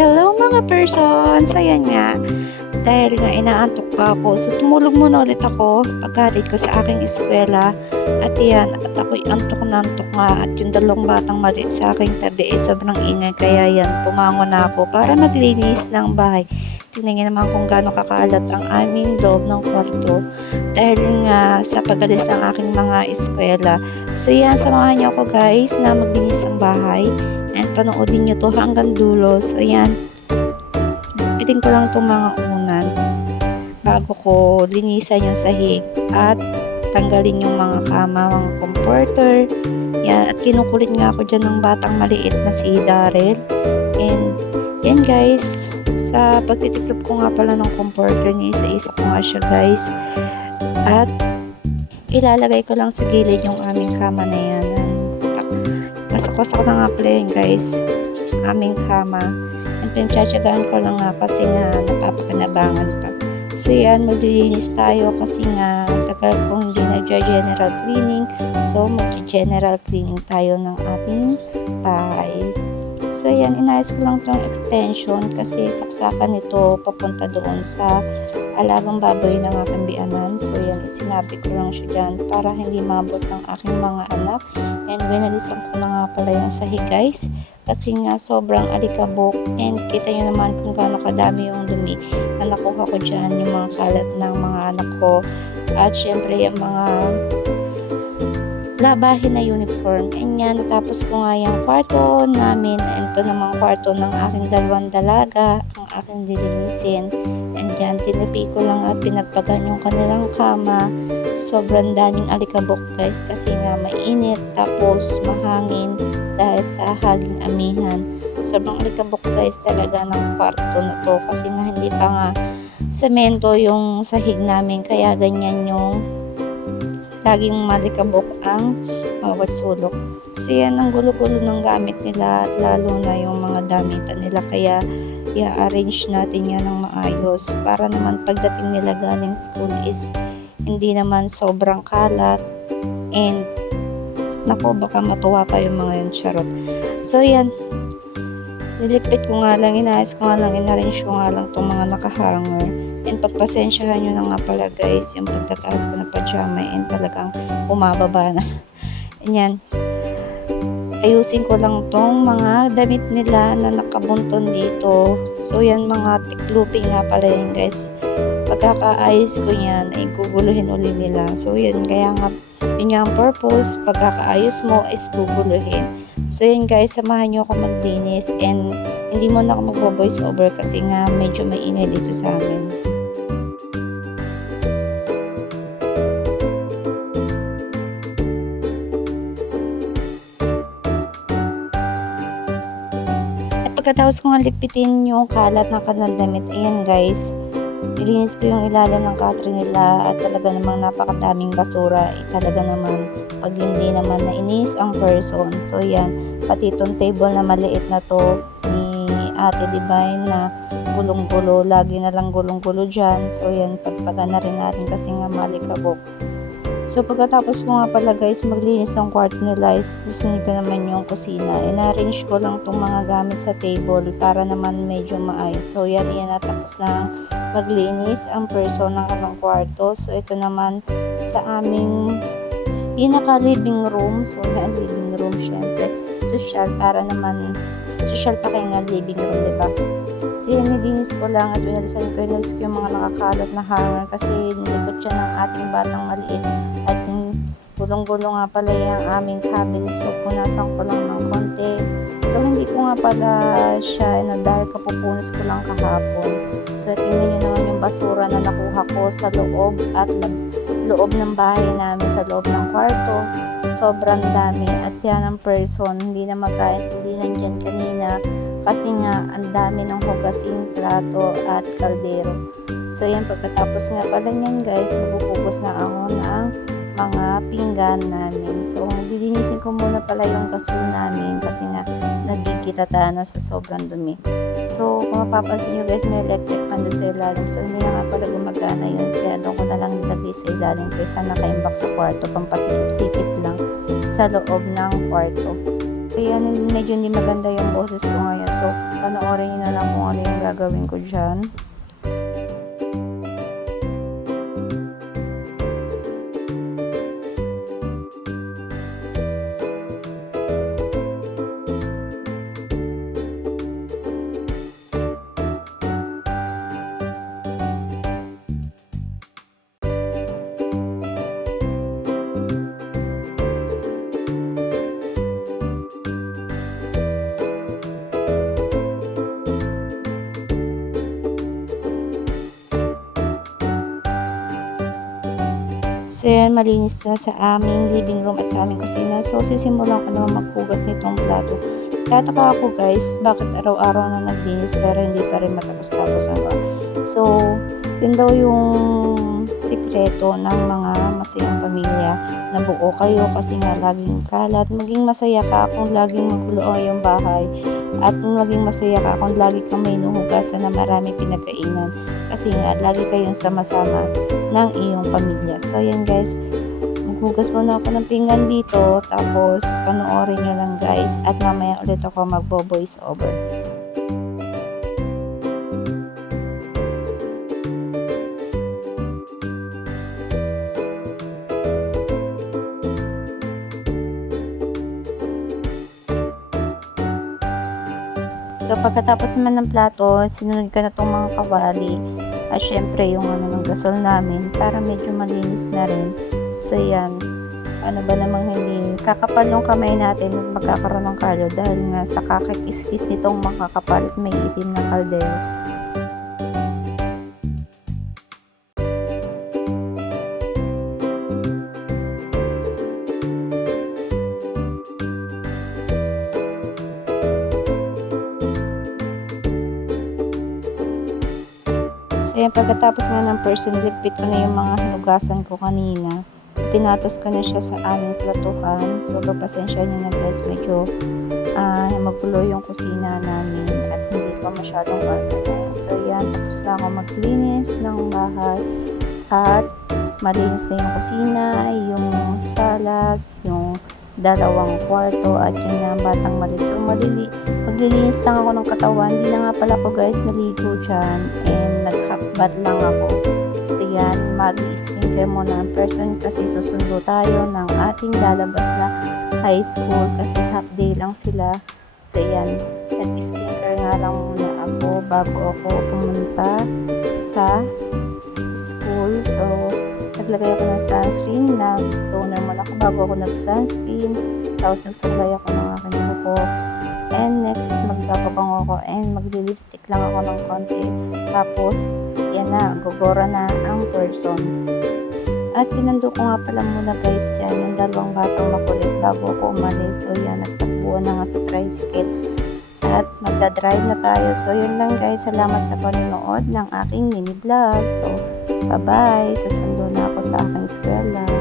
Hello mga persons! Ayan nga, dahil nga inaantok pa ako, so tumulog muna ulit ako pagkatid ko sa aking eskwela. At yan, at ako'y antok na antok nga at yung dalawang batang maliit sa aking tabi ay sobrang ingay. Kaya yan, pumango na ako para maglinis ng bahay. Tingnan niyo naman kung gaano kakalat ang aming loob ng kwarto dahil nga sa pagalis ng aking mga eskwela. So yan, samahan niyo ako guys na maglinis ng bahay. And panoodin nyo to hanggang dulo. So ayan, piting ko lang itong mga unan bago ko linisan yung sahig at tanggalin yung mga kama, mga comforter. Yan, at kinukulit nga ako dyan ng batang maliit na si Daryl. And yan guys, sa pagtitiklop ko nga pala ng comforter niya, isa-isa ko nga siya guys. At ilalagay ko lang sa gilid yung aming kama na yan. Wasak-wasak na nga pala yun guys, aming kama. And pinagtsatsagaan ko lang nga kasi nga napapakinabangan pa. So yan, maglilinis tayo kasi nga tagal kong hindi nag-general cleaning. So mag-general cleaning tayo ng ating bahay. So yan, inayos ko lang itong extension kasi saksakan nito papunta doon sa alagang baboy ng aking bianan. So yan, isinabi ko lang siya dyan para hindi mabot ng aking mga anak. And winalisan ko na nga pala yung sahig guys kasi nga sobrang alikabok. And kita nyo naman kung gaano kadami yung dumi na nakuha ko dyan, yung mga kalat ng mga anak ko. At syempre yung mga labahin na uniform. And yan, natapos ko nga yung kwarto namin. And ito namang kwarto ng aking dalawang dalaga, ang aking dilinisin. And yan, tinipi ko lang at pinagpagan yung kanilang kama. Sobrang daming alikabok guys kasi nga mainit tapos mahangin dahil sa haging amihan. Sobrang alikabok guys talaga ng kwarto na to kasi nga hindi pa nga semento yung sahig namin kaya ganyan yung laging malikabok ang bawat sulok. So yan, ang gulo-gulo ng gamit nila at lalo na yung mga damitan nila kaya i-arrange natin yan ng maayos para naman pagdating nila galing school is hindi naman sobrang kalat and naku, baka matuwa pa yung mga yan, charot. So yan, niligpit ko nga lang, inayos ko nga lang, inarrange ko nga lang itong mga nakahanger. And pagpasensyahan nyo na nga pala guys yung pagtataas ko ng pajama and talagang bumababa na. And yan, ayusin ko lang tong mga damit nila na nakabunton dito. So yan, mga tikluping nga pala yan guys. Pagkakaayos ko yan ay guguluhin uli nila. So yun, kaya nga yun yung purpose, pagkakaayos mo is guguluhin. So yun guys, samahan nyo ako maglinis and hindi mo na ako magbo-voice over kasi nga medyo maingay dito sa amin. Pagkatapos ko nga ligpitin yung kalat ng kanilang damit, ayan guys, ilinis ko yung ilalim ng katre nila at talaga namang napakadaming basura. Talaga naman pag hindi naman nainis ang person. So yan, pati itong table na maliit na to ni Ate Divine na gulong-gulo, lagi na lang gulong-gulo dyan. So yan, pagpagan na rin natin kasi nga malikabok. So pagkatapos ko nga pala guys maglinis ng kwarto nila is susunod ko naman yung kusina. In-arrange ko lang itong mga gamit sa table para naman medyo maayos. So yan, natapos na maglinis ang person ng anong kwarto. So ito naman sa aming pinaka-living room. So yan, living room syempre. Social para naman, social pa kayo nga living room, diba? So yan, nilinis ko lang at winalisan ko yung mga nakakalat na hanger kasi nilikot siya ng ating batang maliit at yung gulong-gulong nga pala yung aming cabin. So punasan ko lang ng konti. So hindi ko nga pala siya dahil kapupunas ko lang kahapon. So tingnan nyo naman yung basura na nakuha ko sa loob at loob ng bahay namin, sa loob ng kwarto. Sobrang dami at yan ang person hindi na magkaintindihan dyan kanina kasi nga ang dami ng hugasin, plato at kaldero. So yan, pagkatapos nga pala yan guys, magpupugas na ako ng mga pinggan namin. So lilinisin ko muna pala yung gasol namin kasi nga nagigitata na sa sobrang dumi. So kung mapapansin nyo guys, may electric pan doon sa ilalim. So hindi na nga pala gumagana yun. Kaya doon ko na lang nilagay sa ilalim kaysa nakaimbak sa kwarto, pampasikip-sikip lang sa loob ng kwarto. Kaya medyo hindi maganda yung boses ko ngayon. So, panoorin nyo na lang kung ano yung gagawin ko dyan. So yan, malinis na sa aming living room at sa aming kusina. So sisimulan ko naman maghugas nitong plato. Tataka ako guys, bakit araw-araw na naglinis pero hindi pa rin matapos-tapos hanggang. So, yun daw yung sikreto ng mga masayang pamilya na buo kayo kasi nga laging kalat. Maging masaya ka kung laging magulo yung bahay at maging masaya ka kung lagi kang may nuhugasan na marami pinagkainan kasi nga lagi kayong sama-sama ng iyong pamilya. So, yan guys, maghugas muna ako ng pinggan dito, tapos panoorin nyo lang guys, at mamaya ulit ako magbo-voice over. So, pagkatapos naman ng plato, sinunod ko na itong mga kawali. At syempre, yung ng gasol namin para medyo malinis na rin. So, yan. Ano ba namang hindi kakapal yung kamay natin at magkakaroon ng kalyo dahil nga sa kakikis-kis nitong makakapal at may itim na kaldero. So, yan, pagkatapos nga ng person, ligpit ko na yung mga hinugasan ko kanina. Pinatas ko na siya sa aming platuhan. So, papasensya nyo na guys, medyo magulo yung kusina namin at hindi pa masyadong organized. So, yan, tapos na ako maglinis ng bahay at malinis na yung kusina, yung salas, yung dalawang kwarto at yung batang maliit. So, maglilinis lang ako ng katawan. Hindi na nga pala ko guys naligo dyan and nag-half lang ako. So yan, mag-skincare muna ang person kasi susundo tayo ng ating lalabas na high school kasi half day lang sila. So yan, nag-skincare nga lang muna ako bago ako pumunta sa school. So, naglagay ako ng sunscreen, nag-toner muna ako bago ako nag-sunscreen. Tapos nagsuklay ako ng aking buko. And next is magpapabango ako and magli-lipstick lang ako ng konti. Tapos, yan na, gogora na ang person. At sinundo ko nga pala muna guys yan, yung dalawang batang makulit bago ako umalis. So yan, nagtakbuhan na nga sa tricycle. At magdadrive na tayo. So yun lang guys, salamat sa panonood ng aking mini vlog. So, bye-bye. Susundo na ako sa aking eskwela.